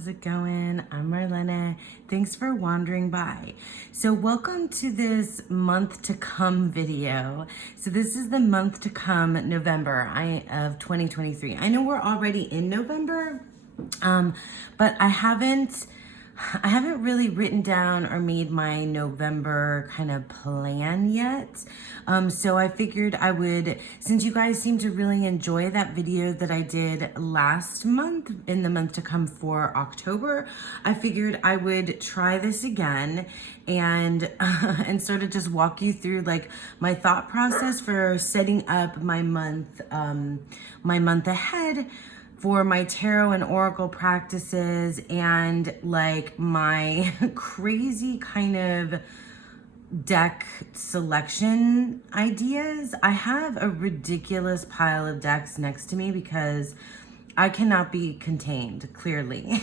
how's it going? I'm Marlena. Thanks for wandering by. So welcome to this month to come video. So this is the month to come, November of 2023. I know we're already in November, but I haven't really written down or made my November kind of plan yet. So I figured I would, since you guys seem to really enjoy that video that I did last month, in the month to come for October, I figured I would try this again and and sort of just walk you through like my thought process for setting up my month ahead for my tarot and oracle practices, and like my crazy kind of deck selection ideas. I have a ridiculous pile of decks next to me because I cannot be contained, clearly.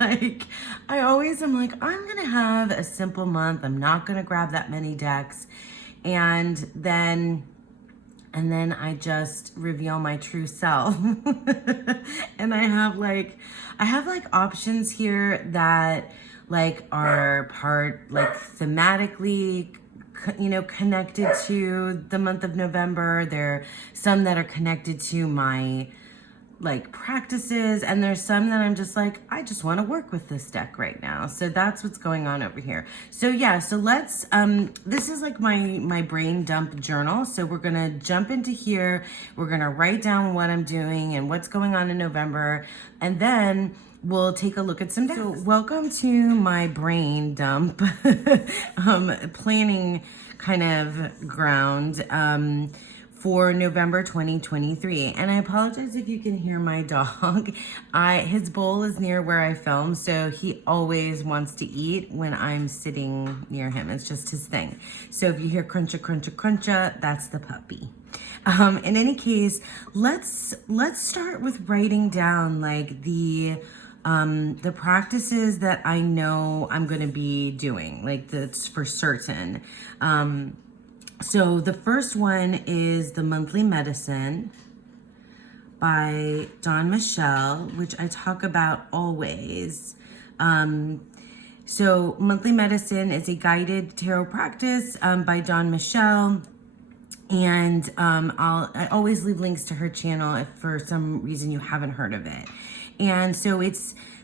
I always am like, I'm gonna have a simple month. I'm not gonna grab that many decks. And then I just reveal my true self. And I have like options here that like are part like thematically, you know, connected to the month of November. There are some that are connected to my like practices, and there's some that I'm just like, I just want to work with this deck right now. So that's what's going on over here. So yeah, so let's this is like my brain dump journal. So we're gonna jump into here, we're gonna write down what I'm doing and what's going on in November, and then we'll take a look at some decks. So welcome to my brain dump planning kind of ground for November 2023. And I apologize if you can hear my dog. His bowl is near where I film, so he always wants to eat when I'm sitting near him. It's just his thing. So if you hear cruncha, cruncha, cruncha, that's the puppy. In any case, let's start with writing down like the practices that I know I'm gonna be doing, like that's for certain. So the first one is the Monthly Medicine by Don Michelle, which I talk about always. So Monthly Medicine is a guided tarot practice by Don Michelle. And I always leave links to her channel if for some reason you haven't heard of it. And so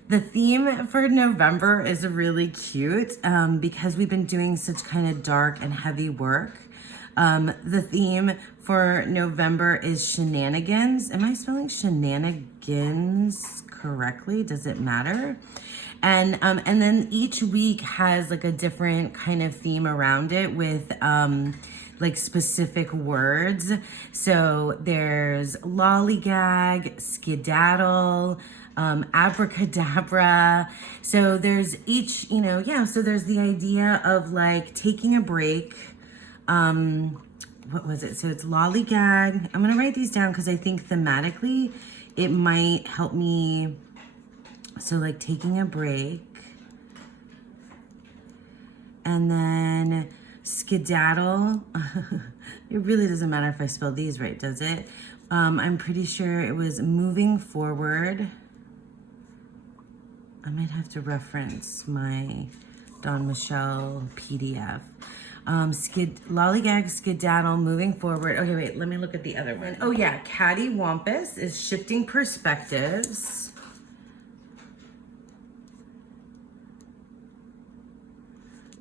the theme for November is really cute because we've been doing such kind of dark and heavy work. The theme for November is shenanigans. Am I spelling shenanigans correctly? Does it matter? And then each week has like a different kind of theme around it with like specific words. So there's lollygag, skedaddle, abracadabra. So there's each, you know, yeah, so there's the idea of like taking a break. What was it? So it's lollygag. I'm going to write these down because I think thematically it might help me. So like taking a break, and then skedaddle. It really doesn't matter if I spell these right, does it? I'm pretty sure it was moving forward. I might have to reference my Don Michelle PDF. Lollygag, skedaddle, moving forward. Okay, wait, let me look at the other one. Oh yeah, cattywampus is shifting perspectives.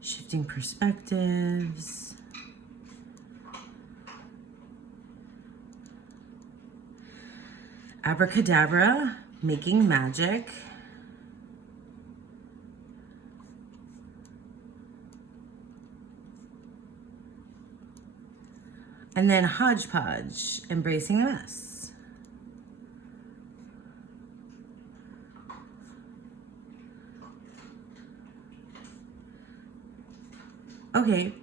Shifting perspectives. Abracadabra, making magic. And then hodgepodge, embracing the mess. Okay,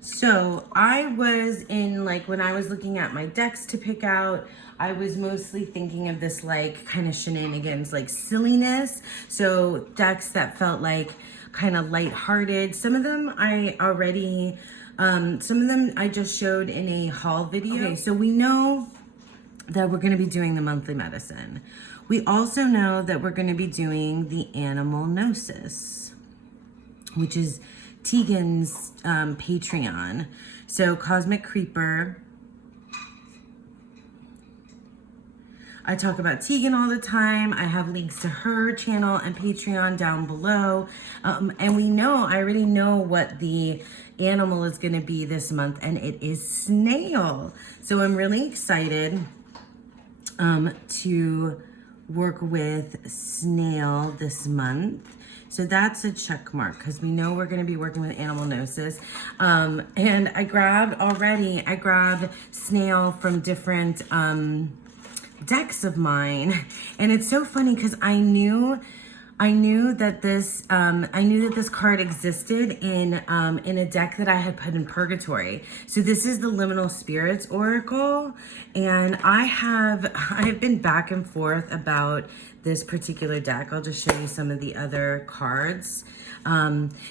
so I was in like, when I was looking at my decks to pick out, I was mostly thinking of this like kind of shenanigans, like silliness. So decks that felt like kind of lighthearted. Some of them I already, some of them I just showed in a haul video. Okay, so we know that we're going to be doing the monthly medicine. We also know that we're going to be doing the Animal Gnosis, which is Tegan's Patreon. So Cosmic Creeper. I talk about Tegan all the time. I have links to her channel and Patreon down below. And we know, I already know what the animal is going to be this month, and it is Snail. So I'm really excited to work with Snail this month. So that's a check mark because we know we're going to be working with Animal Gnosis. And I grabbed Snail from different decks of mine, and it's so funny because I knew that this card existed in a deck that I had put in Purgatory. So this is the Liminal Spirits Oracle, and I've been back and forth about this particular deck. I'll just show you some of the other cards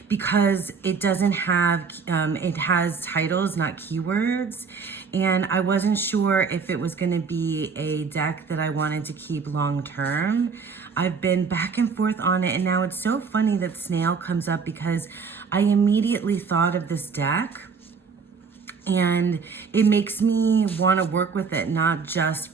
because it doesn't have it has titles, not keywords. And I wasn't sure if it was going to be a deck that I wanted to keep long term. I've been back and forth on it, and now it's so funny that Snail comes up because I immediately thought of this deck, and it makes me want to work with it, not just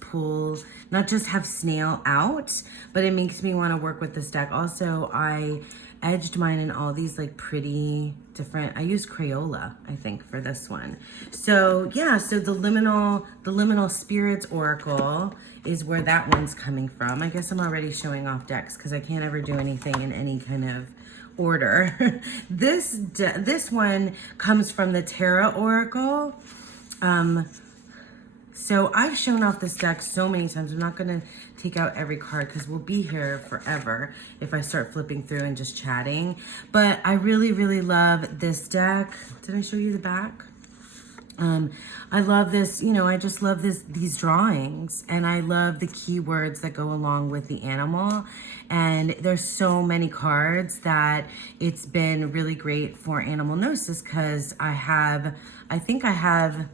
have Snail out, but it makes me want to work with this deck. Also, I edged mine in all these like pretty different, I used Crayola, I think, for this one. So yeah, so the Liminal Spirits Oracle is where that one's coming from. I guess I'm already showing off decks because I can't ever do anything in any kind of order. This one comes from the Tarot Oracle. So I've shown off this deck so many times. I'm not going to take out every card because we'll be here forever if I start flipping through and just chatting. But I really, really love this deck. Did I show you the back? I love this, I just love these drawings, and I love the keywords that go along with the animal. And there's so many cards that it's been really great for Animal Gnosis because I think I have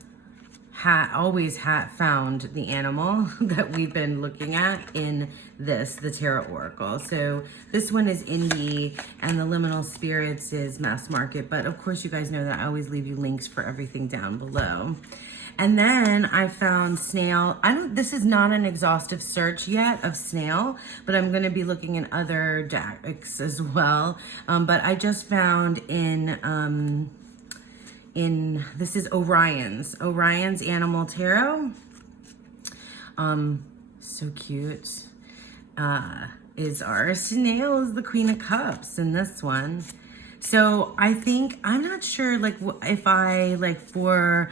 always found the animal that we've been looking at in the Tarot Oracle. So this one is indie and the Liminal Spirits is mass market. But of course you guys know that I always leave you links for everything down below. And then I found Snail. This is not an exhaustive search yet of Snail, but I'm going to be looking in other decks as well. But I just found this is Orion's Animal Tarot. So cute. Is our Snail is the Queen of Cups in this one. So I'm not sure if I for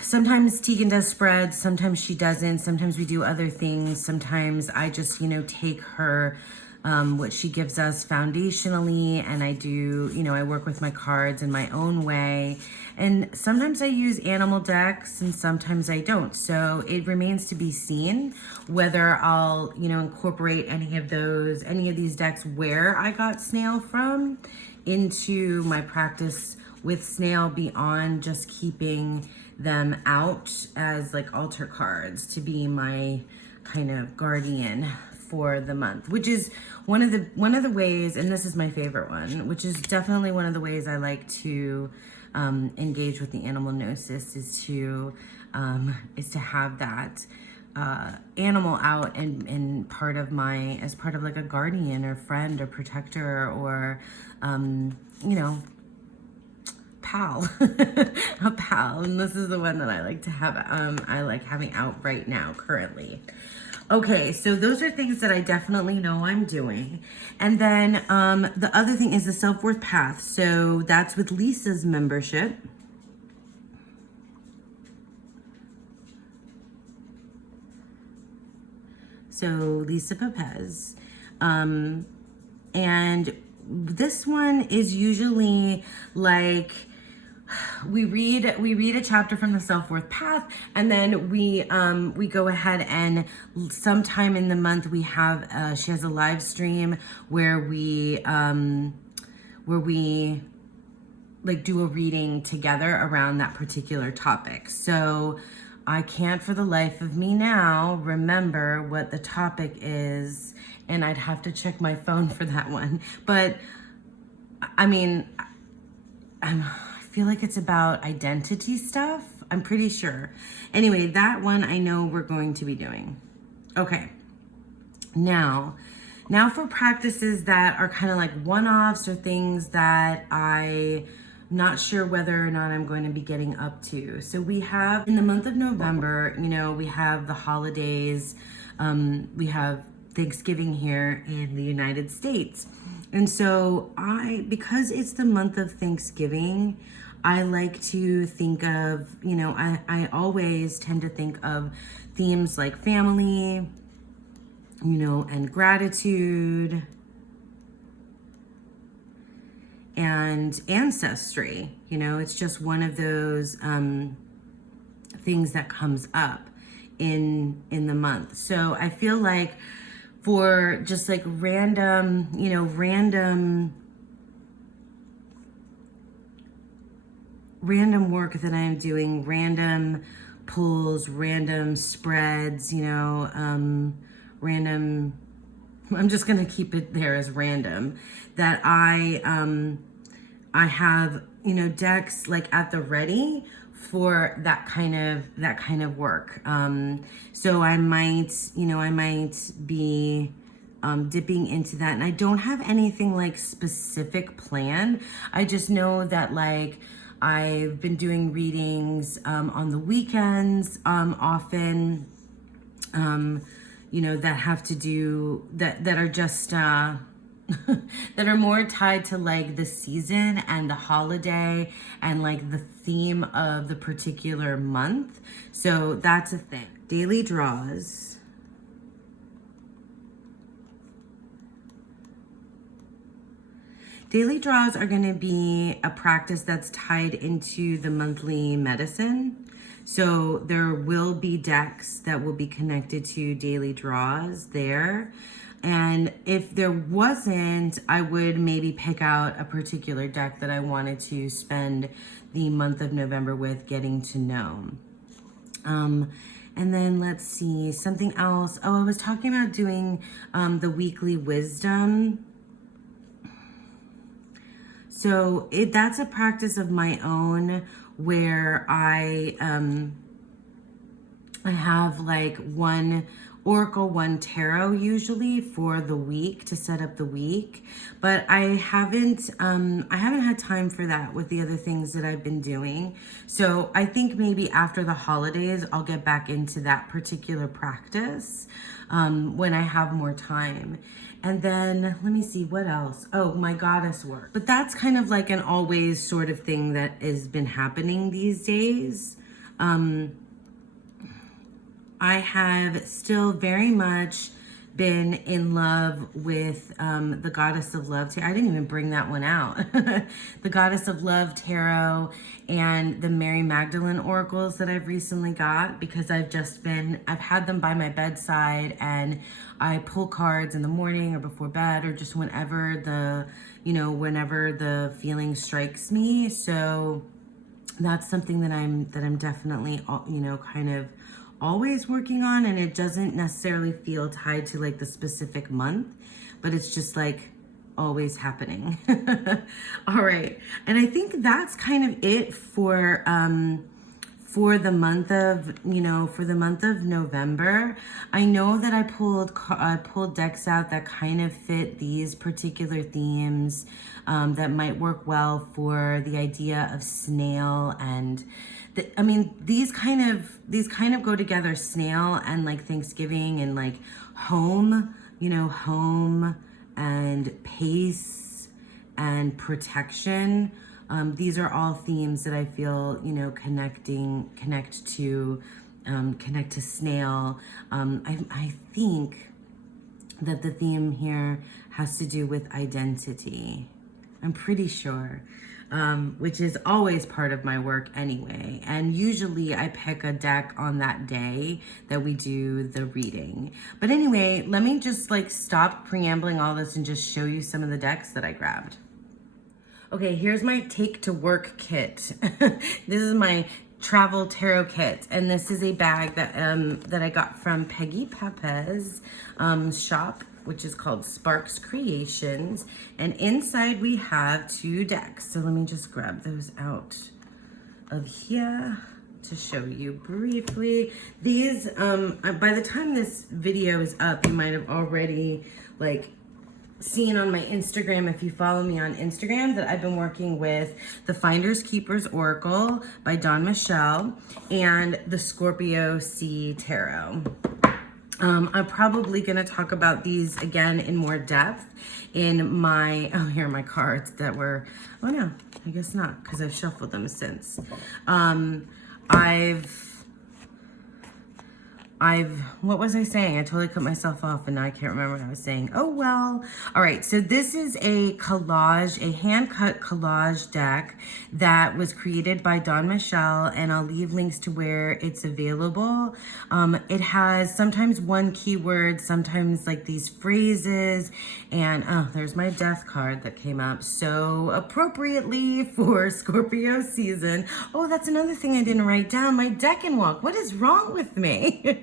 sometimes Tegan does spreads, sometimes she doesn't, sometimes we do other things, sometimes I just take her what she gives us foundationally, and I do, I work with my cards in my own way. And sometimes I use animal decks and sometimes I don't. So it remains to be seen whether I'll, incorporate any of these decks where I got Snail from into my practice with Snail beyond just keeping them out as altar cards to be my kind of guardian for the month, which is one of the ways, and this is my favorite one, which is definitely one of the ways I like to engage with the Animal Gnosis is to have that animal out and as part of a guardian or friend or protector or pal, a pal. And this is the one that I like to have. I like having out right now currently. Okay, so those are things that I definitely know I'm doing. And then the other thing is the self-worth path. So that's with Lisa's membership. So Lisa Pepez. And this one is usually we read a chapter from the self-worth path, and then we go ahead and sometime in the month we have she has a live stream where we do a reading together around that particular topic. So I can't for the life of me now remember what the topic is, and I'd have to check my phone for that one. But I mean, I feel like it's about identity stuff. I'm pretty sure. Anyway, that one I know we're going to be doing. Okay. Now for practices that are kind of like one-offs or things that I'm not sure whether or not I'm going to be getting up to. So we have in the month of November, you know, we have the holidays. We have Thanksgiving here in the United States. And so because it's the month of Thanksgiving, I like to think of, you know, I always tend to think of themes like family, you know, and gratitude and ancestry. You know, it's just one of those things that comes up in the month. So I feel like for just like random, you know, random work that I'm doing, random pulls, random spreads, you know, random, I'm just going to keep it there as random, that I have, you know, decks like at the ready for that kind of work. So I might be dipping into that, and I don't have anything like specific plan. I just know that like I've been doing readings on the weekends often, you know, that have to do that are just that are more tied to like the season and the holiday and like the theme of the particular month. So that's a thing. Daily draws. Daily draws are going to be a practice that's tied into the monthly medicine. So there will be decks that will be connected to daily draws there. And if there wasn't, I would maybe pick out a particular deck that I wanted to spend the month of November with getting to know. And then let's see, something else. Oh, I was talking about doing the weekly wisdom. So that's a practice of my own where I have like one Oracle, one Tarot usually for the week to set up the week, but I haven't had time for that with the other things that I've been doing. So I think maybe after the holidays, I'll get back into that particular practice when I have more time. And then let me see what else. Oh, my goddess work. But that's kind of like an always sort of thing that has been happening these days. I have still very much been in love with the Goddess of Love Tarot. I didn't even bring that one out. The Goddess of Love Tarot and the Mary Magdalene oracles that I've recently got, because I've had them by my bedside, and I pull cards in the morning or before bed or just whenever the feeling strikes me. So that's something that I'm definitely, you know, kind of always working on, and it doesn't necessarily feel tied to like the specific month, but it's just like always happening. All right, and I think that's kind of it for the month of November. I know that I pulled decks out that kind of fit these particular themes that might work well for the idea of snail and these kind of go together, snail and like Thanksgiving and like home, you know, home and pace and protection. These are all themes that I feel, you know, connect to snail. I think that the theme here has to do with identity. I'm pretty sure. Which is always part of my work anyway. And usually I pick a deck on that day that we do the reading. But anyway, let me just like stop preambling all this and just show you some of the decks that I grabbed. Okay, here's my take to work kit. This is my travel tarot kit, and this is a bag that that I got from Peggy Pepe's shop, which is called Sparks Creations, and inside we have 2 decks. So let me just grab those out of here to show you briefly. These by the time this video is up, you might have already like seen on my Instagram, if you follow me on Instagram, that I've been working with the Finders Keepers Oracle by Don Michelle and the Scorpio Sea Tarot. I'm probably going to talk about these again in more depth in my, oh, here are my cards that were, oh no, I guess not, because I've shuffled them since. What was I saying? I totally cut myself off and now I can't remember what I was saying. Oh, well. All right. So this is a collage, a hand-cut collage deck that was created by Don Michelle, and I'll leave links to where it's available. It has sometimes one keyword, sometimes like these phrases, and oh, there's my death card that came up so appropriately for Scorpio season. Oh, that's another thing I didn't write down, my deck and walk. What is wrong with me?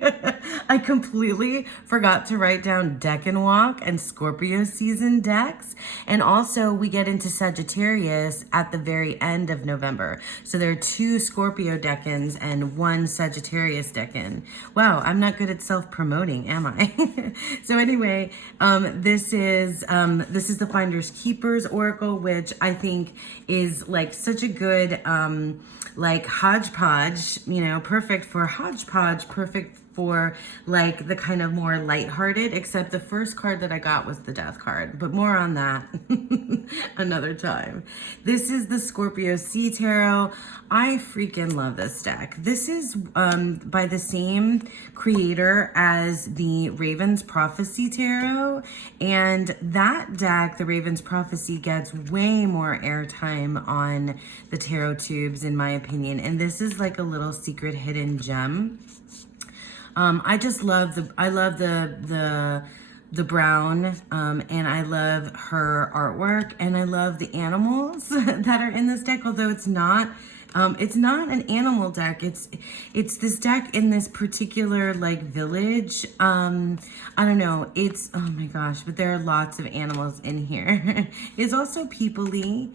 I completely forgot to write down Deck and Walk and Scorpio season decks. And also we get into Sagittarius at the very end of November. So there are 2 Scorpio deck-ins and 1 Sagittarius deck-in. Wow, I'm not good at self-promoting, am I? So anyway, this is the Finders Keepers Oracle, which I think is like such a good like hodgepodge, you know, perfect for hodgepodge, perfect for like the kind of more lighthearted, except the first card that I got was the death card, but more on that another time. This is the Scorpio Sea Tarot. I freaking love this deck. This is by the same creator as the Raven's Prophecy Tarot, and that deck, the Raven's Prophecy, gets way more airtime on the tarot tubes in my opinion, and this is like a little secret hidden gem. I just love the brown, and I love her artwork, and I love the animals that are in this deck, although it's not an animal deck. It's this deck in this particular like village. I don't know. It's, oh my gosh, but there are lots of animals in here. It's also people-y.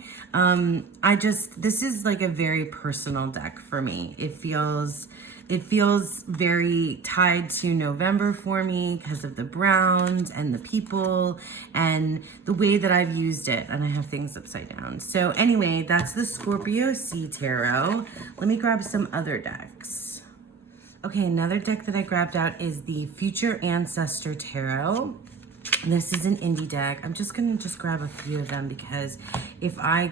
This is like a very personal deck for me. It feels very tied to November for me because of the browns and the people and the way that I've used it. And I have things upside down. So anyway, that's the Scorpio Sea Tarot. Let me grab some other decks. Okay, another deck that I grabbed out is the Future Ancestor Tarot. This is an indie deck. I'm just gonna grab a few of them because if I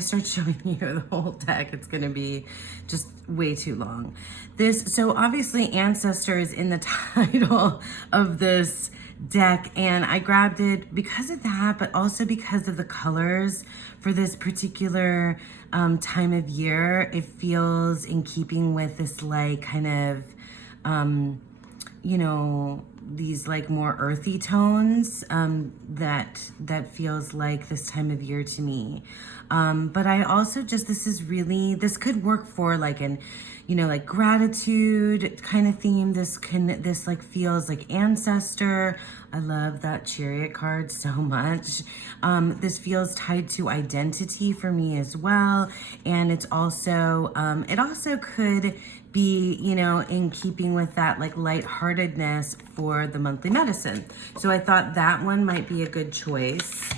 start showing you the whole deck, it's gonna be just way too long. So obviously Ancestor is in the title of this deck, and I grabbed it because of that, but also because of the colors for this particular time of year. It feels in keeping with this like kind of, you know, these like more earthy tones that feels like this time of year to me. But I also just, this could work for like an, you know, like gratitude kind of theme. This like feels like Ancestor. I love that Chariot card so much. This feels tied to identity for me as well. And it's also, it also could be, you know, in keeping with that like lightheartedness for the monthly medicine. So I thought that one might be a good choice.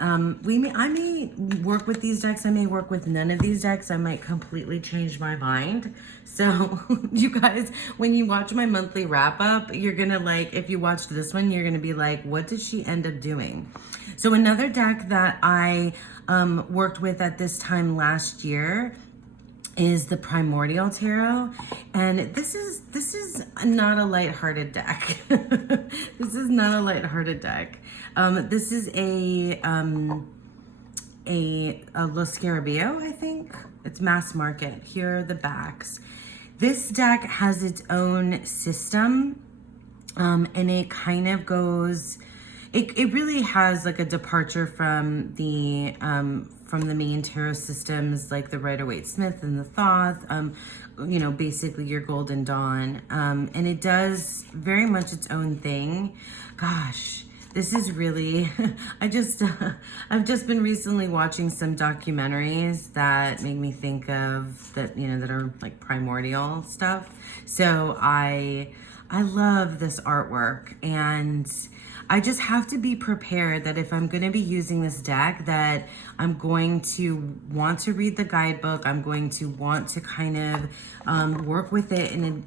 I may work with these decks. I may work with none of these decks. I might completely change my mind. So you guys, when you watch my monthly wrap up, you're gonna like, if you watched this one, you're gonna be like, what did she end up doing? So another deck that I worked with at this time last year is the Primordial Tarot, and this is not a lighthearted deck. This is not a lighthearted deck. This is a Lo Scarabeo, I think. It's mass market. Here are the backs. This deck has its own system, and it kind of goes. It really has like a departure from the from the main tarot systems like the Rider-Waite-Smith and the Thoth, you know, basically your Golden Dawn. And it does very much its own thing. Gosh, this is really, I've just been recently watching some documentaries that make me think of that, you know, that are like primordial stuff. So I love this artwork, and I just have to be prepared that if I'm going to be using this deck, that I'm going to want to read the guidebook. I'm going to want to kind of work with it in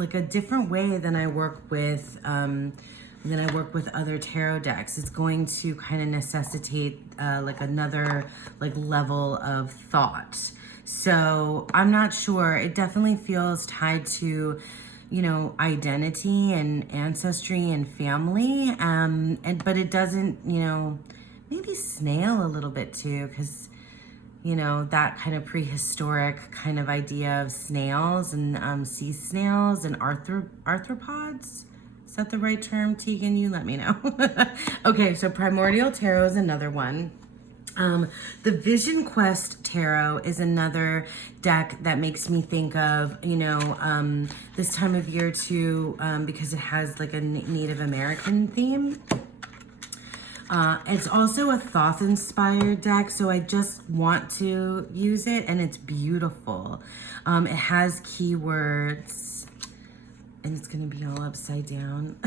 a different way than I work with other tarot decks. It's going to kind of necessitate like another like level of thought. So I'm not sure. It definitely feels tied to, you know, identity and ancestry and family. But it doesn't, you know, maybe Snail a little bit too, because, you know, that kind of prehistoric kind of idea of snails and sea snails and arthropods. Is that the right term, Tegan? You let me know. Okay, so Primordial Tarot is another one. The Vision Quest Tarot is another deck that makes me think of, you know, this time of year too, because it has like a Native American theme. It's also a Thoth-inspired deck, so I just want to use it, and it's beautiful. It has keywords, and it's gonna be all upside down.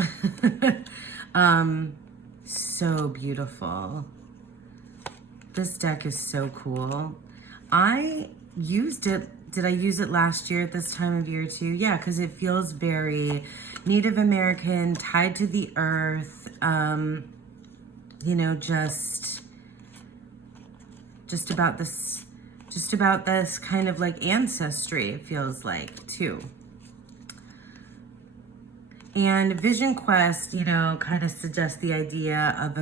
So beautiful. This deck is so cool. I used it, did I use it last year at this time of year too? Yeah, because it feels very Native American, tied to the earth, you know, just about this kind of like ancestry, it feels like too. And Vision Quest, you know, kind of suggests the idea of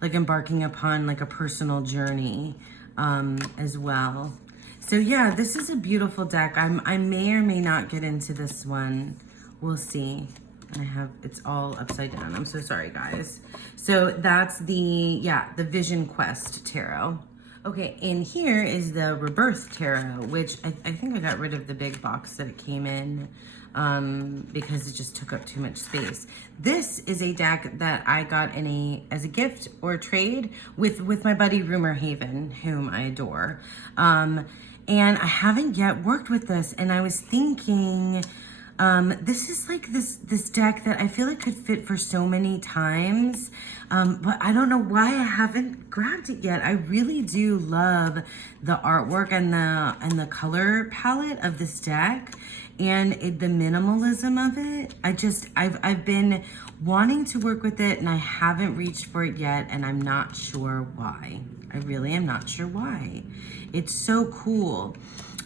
like embarking upon like a personal journey as well. So yeah, this is a beautiful deck. I may or may not get into this one. We'll see. It's all upside down. I'm so sorry, guys. So that's the Vision Quest Tarot. Okay, and here is the Rebirth Tarot, which I think I got rid of the big box that it came in because it just took up too much space. This is a deck that I got as a gift or a trade with my buddy Rumor Haven, whom I adore. And I haven't yet worked with this, and I was thinking, this is like this deck that I feel like could fit for so many times, but I don't know why I haven't grabbed it yet. I really do love the artwork and the color palette of this deck, and the minimalism of it. I've been wanting to work with it, and I haven't reached for it yet, and I'm not sure why. I really am not sure why. It's so cool.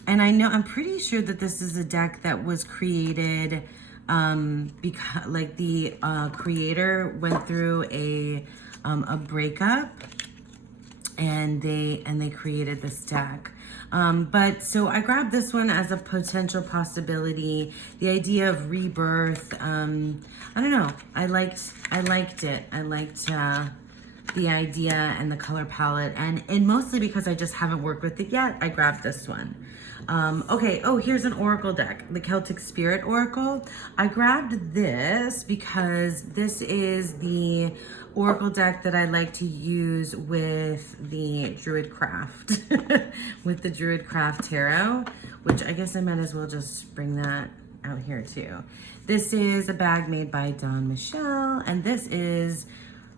And I'm pretty sure that this is a deck that was created because like the creator went through a breakup, and they created this deck. But so I grabbed this one as a potential possibility. The idea of rebirth. I don't know. I liked it. I liked the idea and the color palette, and mostly because I just haven't worked with it yet, I grabbed this one. Okay, here's an oracle deck, the Celtic Spirit Oracle. I grabbed this because this is the oracle deck that I like to use with the Druidcraft, with the Druidcraft Tarot, which I guess I might as well just bring that out here too. This is a bag made by Dawn Michelle, and this is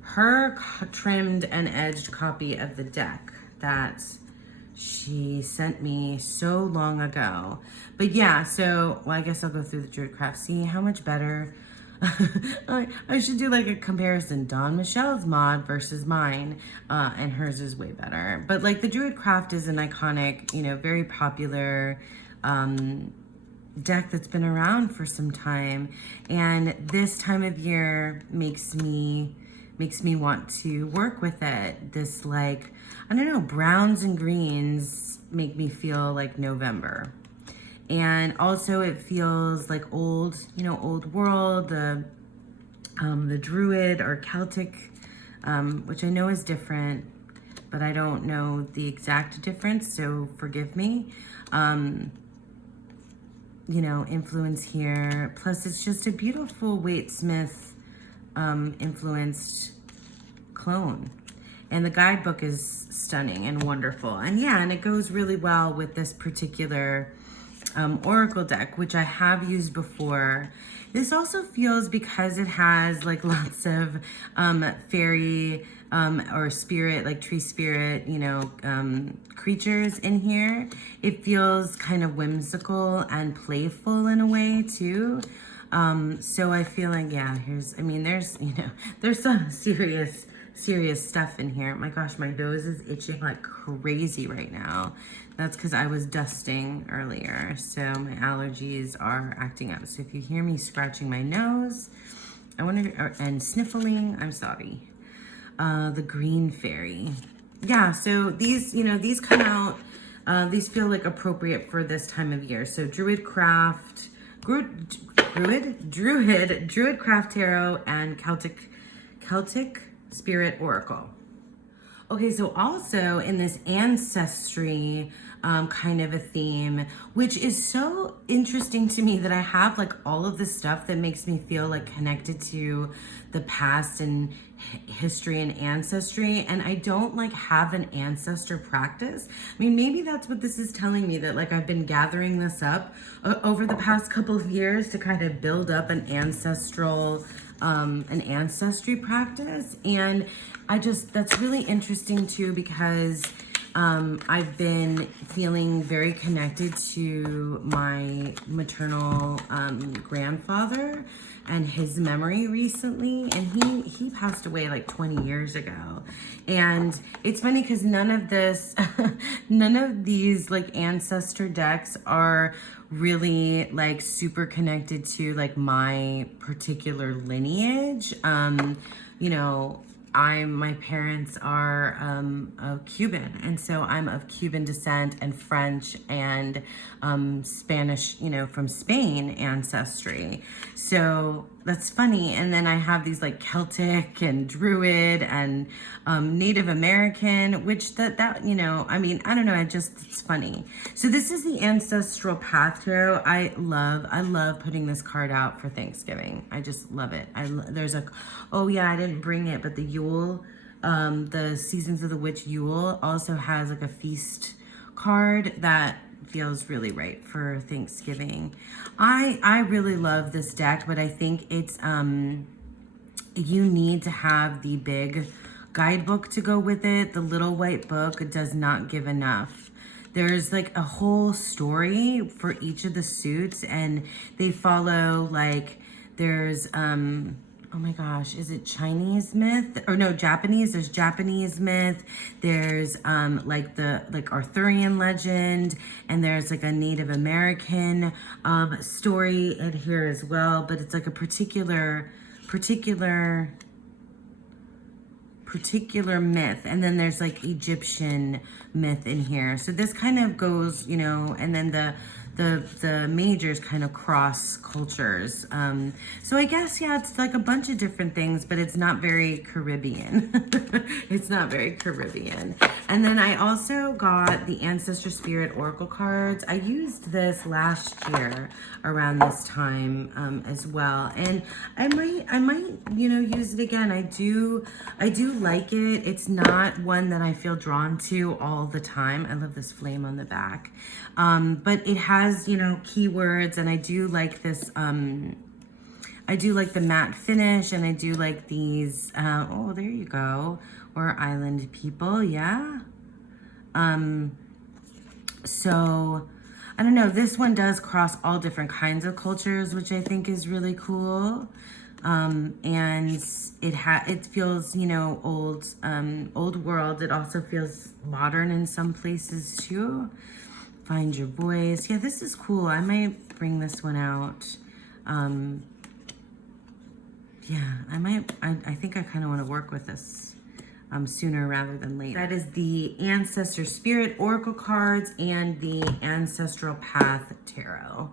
her trimmed and edged copy of the deck that she sent me so long ago. But yeah, so, well, I guess I'll go through the Druidcraft, see how much better. I should do like a comparison, Dawn Michelle's mod versus mine, and hers is way better. But like the Druidcraft is an iconic, you know, very popular deck that's been around for some time, and this time of year makes me want to work with it. This, like, I don't know, browns and greens make me feel like November. And also it feels like old, you know, old world, the Druid or Celtic, which I know is different, but I don't know the exact difference, so forgive me. You know, influence here. Plus, it's just a beautiful Waite Smith influenced clone. And the guidebook is stunning and wonderful. And yeah, and it goes really well with this particular Oracle deck, which I have used before. This also feels, because it has like lots of fairy or spirit, like tree spirit, you know, creatures in here. It feels kind of whimsical and playful in a way too. So I feel like, yeah, here's, I mean, there's, you know, there's some serious stuff in here. My gosh, my nose is itching like crazy right now. That's because I was dusting earlier, so my allergies are acting up. So if you hear me scratching my nose, and sniffling, I'm sorry. The green fairy. Yeah, so these, you know, these come out, these feel like appropriate for this time of year. So Druid Craft Tarot, and Celtic Spirit Oracle. Okay, so also in this ancestry kind of a theme, which is so interesting to me, that I have like all of this stuff that makes me feel like connected to the past and history and ancestry, and I don't like have an ancestor practice. I mean, maybe that's what this is telling me, that like I've been gathering this up over the past couple of years to kind of build up an ancestral an ancestry practice. And that's really interesting too, because I've been feeling very connected to my maternal grandfather and his memory recently, and he passed away like 20 years ago. And it's funny because none of these like ancestor decks are really like super connected to like my particular lineage. You know, my parents are Cuban, and so I'm of Cuban descent and French and Spanish, you know, from Spain ancestry. So that's funny. And then I have these like Celtic and Druid and Native American, which that you know, I mean, I don't know, it's funny. So this is the Ancestral Path Tarot. I love putting this card out for Thanksgiving. I just love it. There's a, oh yeah, I didn't bring it, but the Yule, the Seasons of the Witch Yule also has like a feast card that feels really right for Thanksgiving. I really love this deck, but I think it's you need to have the big guidebook to go with it. The little white book does not give enough. There's like a whole story for each of the suits, and they follow like, there's oh my gosh, is it Chinese myth? Or no, Japanese. There's Japanese myth. There's like Arthurian legend, and there's like a Native American story in here as well. But it's like a particular myth, and then there's like Egyptian myth in here. So this kind of goes, you know, and then the majors kind of cross cultures. So I guess, yeah, it's like a bunch of different things, but it's not very Caribbean. It's not very Caribbean. And then I also got the Ancestor Spirit Oracle cards. I used this last year around this time as well, and I might you know, use it again. I do like it. It's not one that I feel drawn to all the time. I love this flame on the back, but it has, you know, keywords, and I do like this. I do like the matte finish, and I do like these. Oh, there you go. Or island people, yeah. So I don't know. This one does cross all different kinds of cultures, which I think is really cool. And it feels, you know, old world. It also feels modern in some places too. Find your voice. Yeah, this is cool. I might bring this one out. Yeah, I think I kind of want to work with this sooner rather than later. That is the Ancestor Spirit Oracle cards and the Ancestral Path Tarot.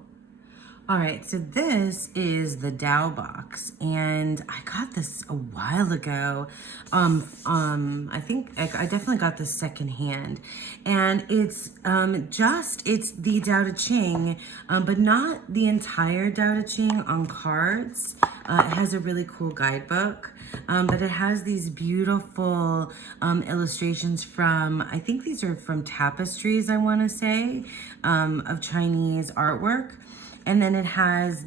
All right, so this is the Dow Box, and I got this a while ago. I think I definitely got this secondhand, and it's it's the Tao Te Ching, but not the entire Tao Te Ching on cards. It has a really cool guidebook, but it has these beautiful illustrations from, I think these are from tapestries, I want to say, of Chinese artwork. And then it has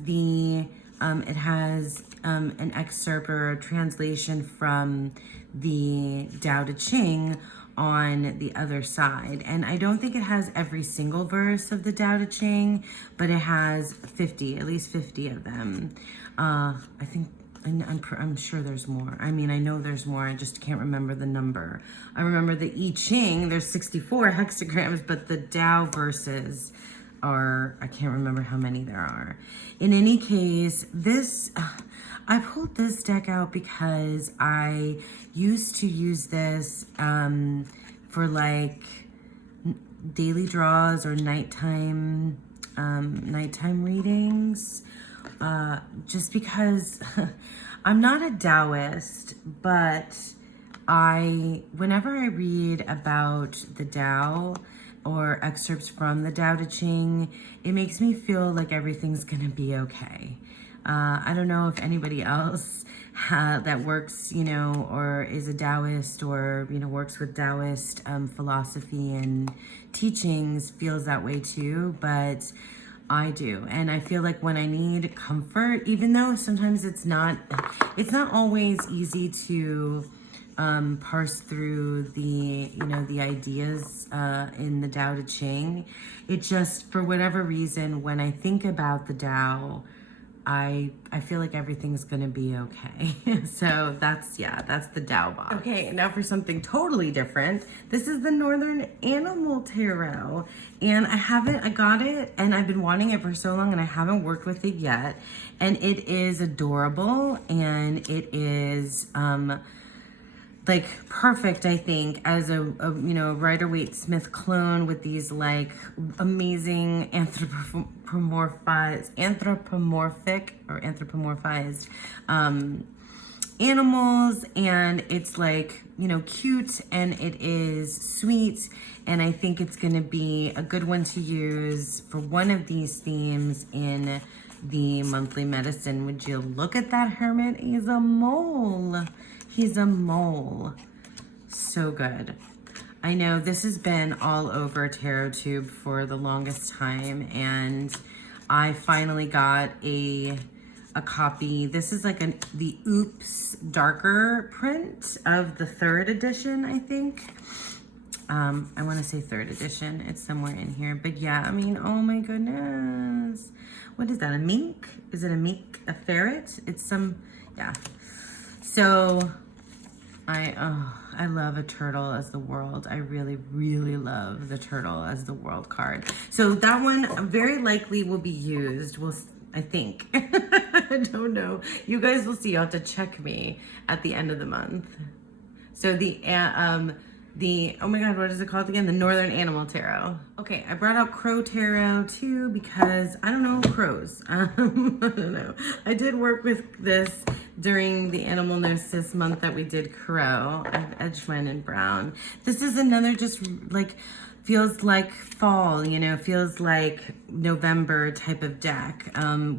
an excerpt or a translation from the Tao Te Ching on the other side. And I don't think it has every single verse of the Tao Te Ching, but it has 50, at least 50 of them. I think, I'm sure there's more. I mean, I know there's more, I just can't remember the number. I remember the I Ching, there's 64 hexagrams, but the Tao verses are, I can't remember how many there are. In any case, I pulled this deck out because I used to use this for like daily draws or nighttime readings. Just because I'm not a Taoist, but whenever I read about the Tao or excerpts from the Tao Te Ching, it makes me feel like everything's gonna be okay. I don't know if anybody else that works, or is a Taoist or, works with Taoist philosophy and teachings feels that way too, but I do. And I feel like when I need comfort, even though sometimes it's not always easy to parse through the ideas in the Tao Te Ching. It just, for whatever reason, when I think about the Tao, I feel like everything's gonna be okay. So that's the Dow Box. Okay, now for something totally different. This is the Northern Animal Tarot, and I got it, and I've been wanting it for so long, and I haven't worked with it yet. And it is adorable, and it is like perfect, I think, as a Rider-Waite-Smith clone with these like amazing anthropomorphized animals, and it's like, cute, and it is sweet, and I think it's gonna be a good one to use for one of these themes in the monthly medicine. Would you look at that hermit? He's a mole. He's a mole. So good. I know this has been all over TarotTube for the longest time, and I finally got a copy. This is like the Oops darker print of the 3rd edition, I think. I want to say 3rd edition. It's somewhere in here. But yeah, I mean, oh my goodness. What is that, a mink? Is it a mink? A ferret? It's some, yeah. So I love a turtle as the world. I really, really love the turtle as the world card. So that one very likely will be used. I think. I don't know. You guys will see. You'll have to check me at the end of the month. So the oh my God, what is it called again? The Northern Animal Tarot. Okay, I brought out Crow Tarot too because I don't know crows. I don't know. I did work with this during the Animal Gnosis month that we did Crow. I have Edgewin and Brown. This is another just like, feels like fall, feels like November type of deck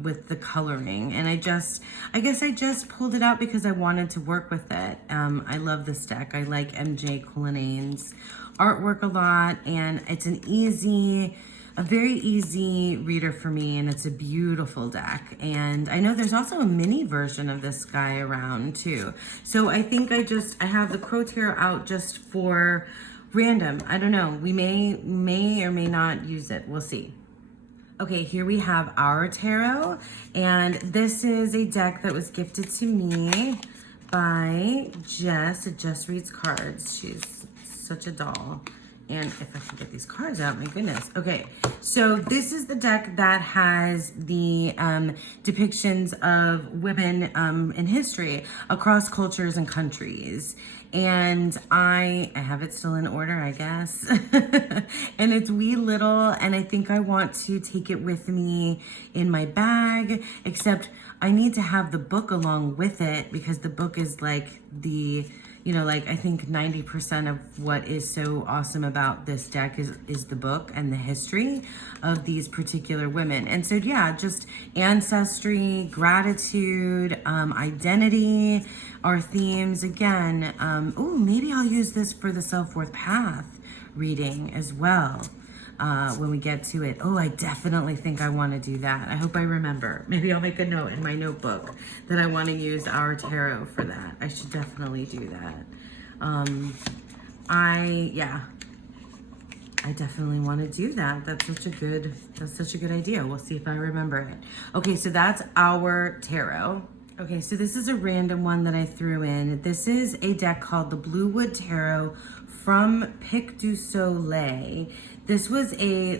with the coloring. And I guess I just pulled it out because I wanted to work with it. I love this deck. I like MJ Cullinane's artwork a lot, and it's a very easy reader for me, and it's a beautiful deck. And I know there's also a mini version of this guy around too. So I think I have the Crow Tarot out just for random. I don't know. We may or may not use it. We'll see. Okay, here we have our tarot, and this is a deck that was gifted to me by Jess. Jess reads cards. She's such a doll. And if I can get these cards out, my goodness. Okay, so this is the deck that has the depictions of women in history across cultures and countries. And I have it still in order, I guess. And it's wee little, and I think I want to take it with me in my bag, except I need to have the book along with it because the book is like the, you know, like I think 90% of what is so awesome about this deck is the book and the history of these particular women. And so, yeah, just ancestry, gratitude, identity, our themes again. Oh, maybe I'll use this for the self-worth path reading as well. When we get to it. Oh, I definitely think I want to do that. I hope I remember. Maybe I'll make a note in my notebook that I want to use our tarot for that. I should definitely do that. I definitely want to do that. That's such a good idea. We'll see if I remember it. Okay, so that's our tarot. Okay, so this is a random one that I threw in. This is a deck called the Bluewood Tarot from Pic du Soleil. This was a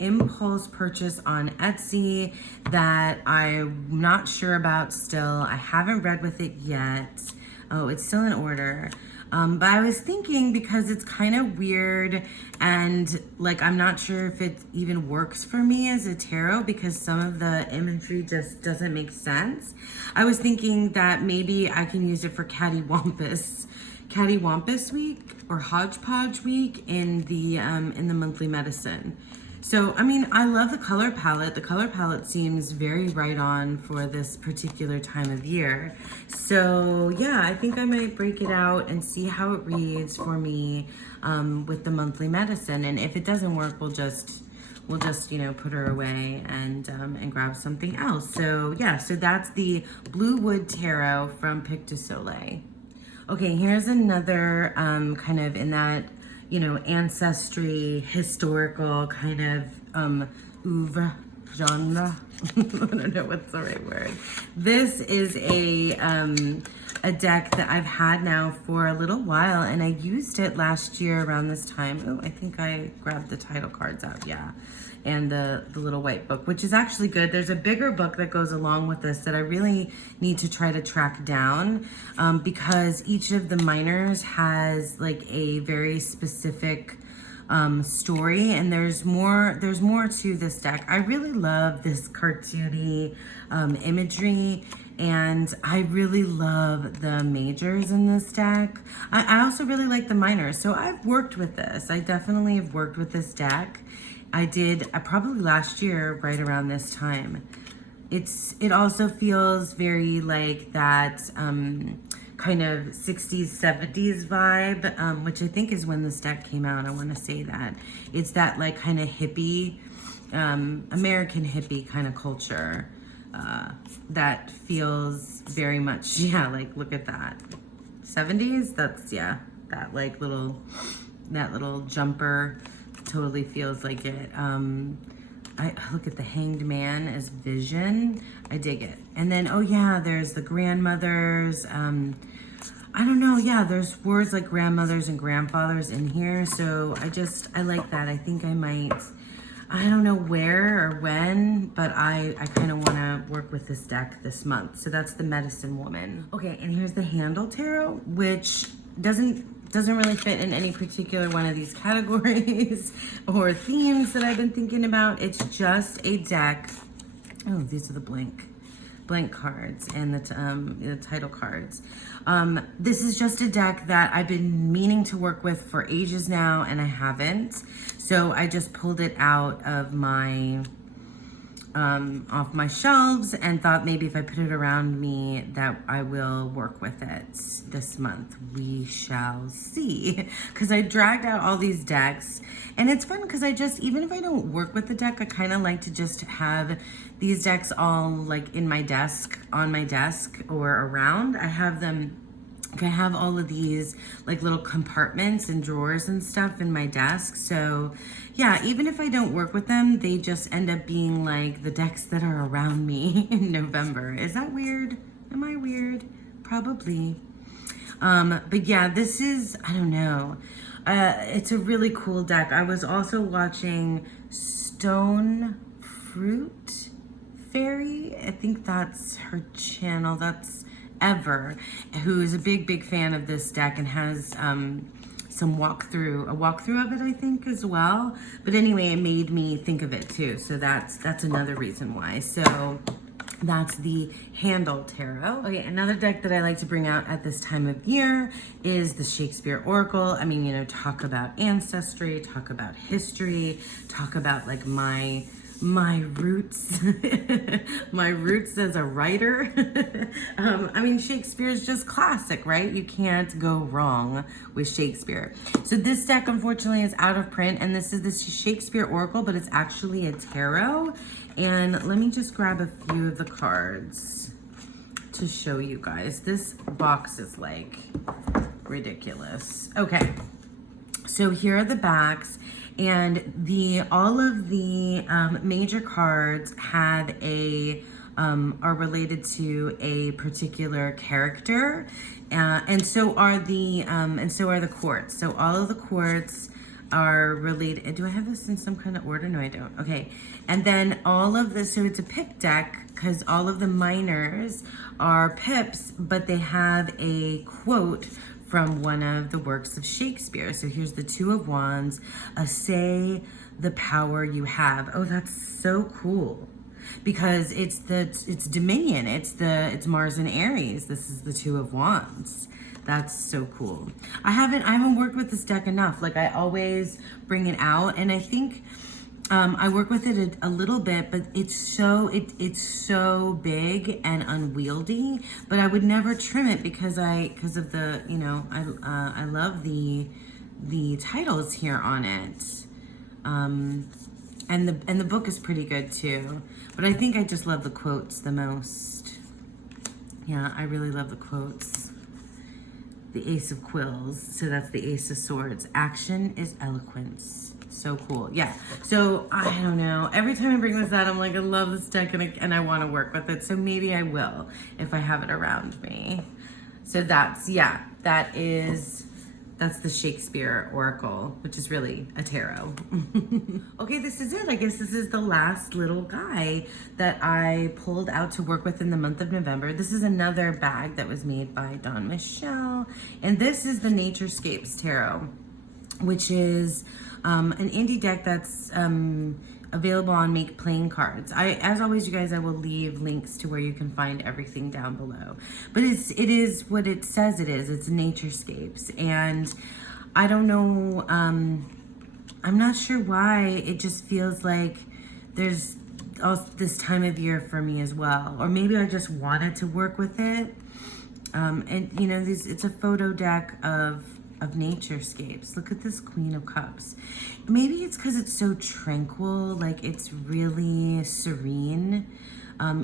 impulse purchase on Etsy that I'm not sure about still. I haven't read with it yet. Oh, it's still in order. But I was thinking, because it's kind of weird and like I'm not sure if it even works for me as a tarot because some of the imagery just doesn't make sense. I was thinking that maybe I can use it for Cattywampus week or Hodgepodge week in the monthly medicine. So, I mean, I love the color palette. The color palette seems very right on for this particular time of year. So, yeah, I think I might break it out and see how it reads for me with the monthly medicine. And if it doesn't work, we'll just you know, put her away and grab something else. So, yeah, so that's the Bluewood Tarot from Pic du Soleil. Okay, here's another kind of in that, you know, ancestry, historical kind of oeuvre genre. I don't know what's the right word. This is a deck that I've had now for a little while, and I used it last year around this time. Oh, I think I grabbed the title cards out, yeah. And the little white book, which is actually good. There's a bigger book that goes along with this that I really need to try to track down because each of the minors has like a very specific story, and there's more to this deck. I really love this cartoony imagery, and I really love the majors in this deck. I also really like the minors, so I've worked with this. I definitely have worked with this deck. I did probably last year right around this time. It also feels very like that kind of 60s 70s vibe, which I think is when this deck came out. I want to say that it's that like kind of hippie American hippie kind of culture that feels very much, yeah, like look at that 70s. That's, yeah, that like little jumper totally feels like it. I look at the Hanged Man as vision. I dig it. And then, oh yeah, there's the grandmothers. I don't know. Yeah, there's words like grandmothers and grandfathers in here. So I like that. I think I might, I don't know where or when, but I kind of want to work with this deck this month. So that's the Medicine Woman. Okay, and here's the Haindl Tarot, which doesn't really fit in any particular one of these categories or themes that I've been thinking about. It's just a deck. Oh, these are the blank cards and the title cards. This is just a deck that I've been meaning to work with for ages now, and I haven't. So I just pulled it out of my off my shelves and thought maybe if I put it around me that I will work with it this month. We shall see. Because I dragged out all these decks, and it's fun because even if I don't work with the deck, I kind of like to just have these decks all like in my desk, on my desk or around. I have all of these like little compartments and drawers and stuff in my desk. So yeah, even if I don't work with them, they just end up being like the decks that are around me in November. Is that weird? Am I weird? Probably. But yeah, this is, I don't know. It's a really cool deck. I was also watching Stone Fruit Fairy. I think that's her channel. That's Ever, who is a big fan of this deck and has a walkthrough of it, I think, as well. But anyway, it made me think of it too. So that's another reason why. So that's the Haindl Tarot. Okay, another deck that I like to bring out at this time of year is the Shakespeare Oracle. I mean, you know, talk about ancestry, talk about history, talk about like my roots, my roots as a writer. I mean, Shakespeare is just classic, right? You can't go wrong with Shakespeare. So this deck, unfortunately, is out of print, and this is the Shakespeare Oracle, but it's actually a tarot. And let me just grab a few of the cards to show you guys. This box is like ridiculous. Okay, so here are the backs. And all of the major cards have are related to a particular character, and so are the quartz. So all of the quartz are related. Do I have this in some kind of order? No, I don't. Okay, and then all of this. So it's a pip deck because all of the minors are pips, but they have a quote from one of the works of Shakespeare. So here's the Two of Wands, say the power you have. Oh, that's so cool. Because it's Dominion, it's Mars and Aries. This is the Two of Wands. That's so cool. I haven't worked with this deck enough. Like I always bring it out, and I think I work with it a little bit, but it's so big and unwieldy. But I would never trim it because of the, you know, I love the titles here on it, and the book is pretty good too. But I think I just love the quotes the most. Yeah, I really love the quotes. The Ace of Quills, so that's the Ace of Swords. Action is eloquence. So cool. Yeah. So I don't know. Every time I bring this out, I'm like, I love this deck and I want to work with it. So maybe I will if I have it around me. So that's the Shakespeare Oracle, which is really a tarot. Okay, this is it. I guess this is the last little guy that I pulled out to work with in the month of November. This is another bag that was made by Don Michelle. And this is the Naturescapes Tarot, which is an indie deck that's available on Make Playing Cards. As always, you guys, I will leave links to where you can find everything down below. But it is what it says it is. It's Naturescapes. And I don't know, I'm not sure why. It just feels like there's this time of year for me as well. Or maybe I just wanted to work with it. And, you know, it's a photo deck of Naturescapes. Look at this Queen of Cups. Maybe it's because it's so tranquil, like it's really serene.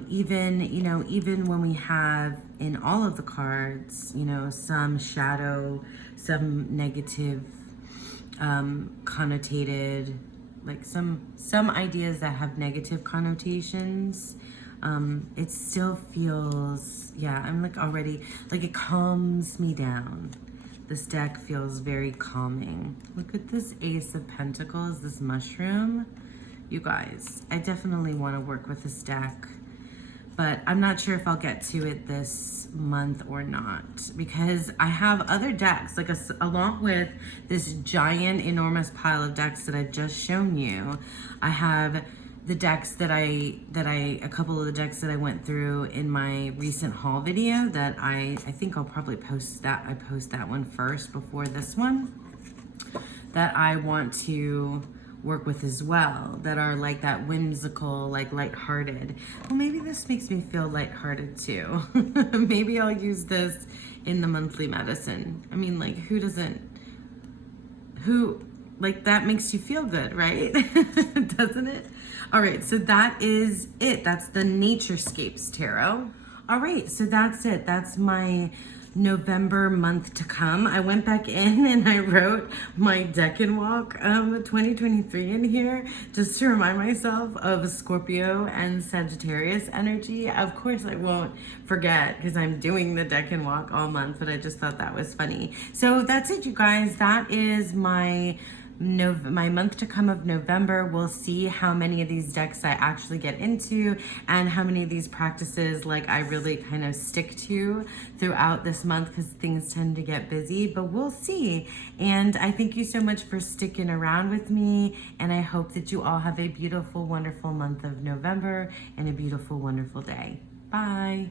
Even when we have in all of the cards, you know, some shadow, some negative, connotated, like some ideas that have negative connotations. It still feels, yeah, I'm like already, like it calms me down. This deck feels very calming. Look at this Ace of Pentacles, this mushroom. You guys, I definitely want to work with this deck, but I'm not sure if I'll get to it this month or not, because I have other decks, like along with this giant, enormous pile of decks that I've just shown you. I have the decks a couple of the decks that I went through in my recent haul video that I think I'll probably post that. I post that one first before this one, that I want to work with as well, that are like that whimsical, like lighthearted. Well, maybe this makes me feel lighthearted too. Maybe I'll use this in the monthly medicine. I mean, like like that makes you feel good, right? Doesn't it? All right, so that is it. That's the Naturescapes Tarot. All right, so that's it. That's my November month to come. I went back in and I wrote my Deck and Walk 2023 in here just to remind myself of Scorpio and Sagittarius energy. Of course I won't forget because I'm doing the Deck and Walk all month, but I just thought that was funny. So that's it, you guys. That is my month to come of November. We'll see how many of these decks I actually get into and how many of these practices like I really kind of stick to throughout this month, because things tend to get busy, but we'll see. And I thank you so much for sticking around with me, and I hope that you all have a beautiful, wonderful month of November and a beautiful, wonderful day. Bye.